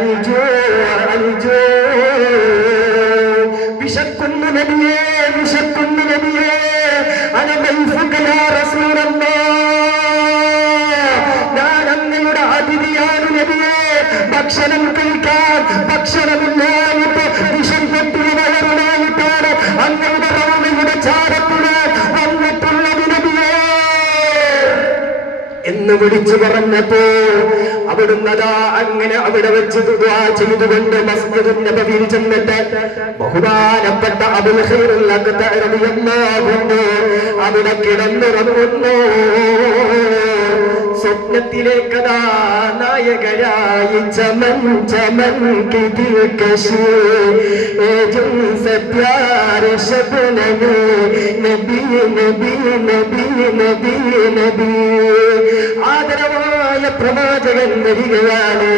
അൽജോ അൽജോ വിശക്കുന്നു നബിയേ, വിശക്കുന്നു നബിയേ, അനബൈഫുക യാ റസൂലല്ലാഹ്, ഞാൻ അങ്ങയുടെ അതിഥിയാണ് നബിയേ, ഭക്ഷണം കഴിക്കാൻ ഭക്ഷണമില്ലായിട്ട് വിഷം കെട്ടിയ വയറുണ്ടായിട്ടാണ് അങ്ങയുടെ റൗളയുടെ ചാരത്തില് വന്നിട്ടുള്ളത് നബിയേ എന്ന് വിളിച്ചു പറഞ്ഞപ്പോ അവിടുന്ന് അതാ അങ്ങനെ അവിടെ വെച്ച് ദുആ ചെയ്തുകൊണ്ട് മസ്ജിദുൻ നബവിയിൽ ചെന്നിട്ട് ബഹുമാനപ്പെട്ട അബൂൽ ഖൈറുൽ അഖ്തഅ റളിയല്ലാഹു അൻഹു അവിടെ കിടന്നുറങ്ങുന്നു. സ്വപ്നത്തിലേക്കതാ നായകരായി ചമൻ ചമൻ കിതികശി സത്യാര ശബ്ദനേ നബി നബി നബി നബി നബി ആദരവായ പ്രവാചകൻ വരികയാണ്.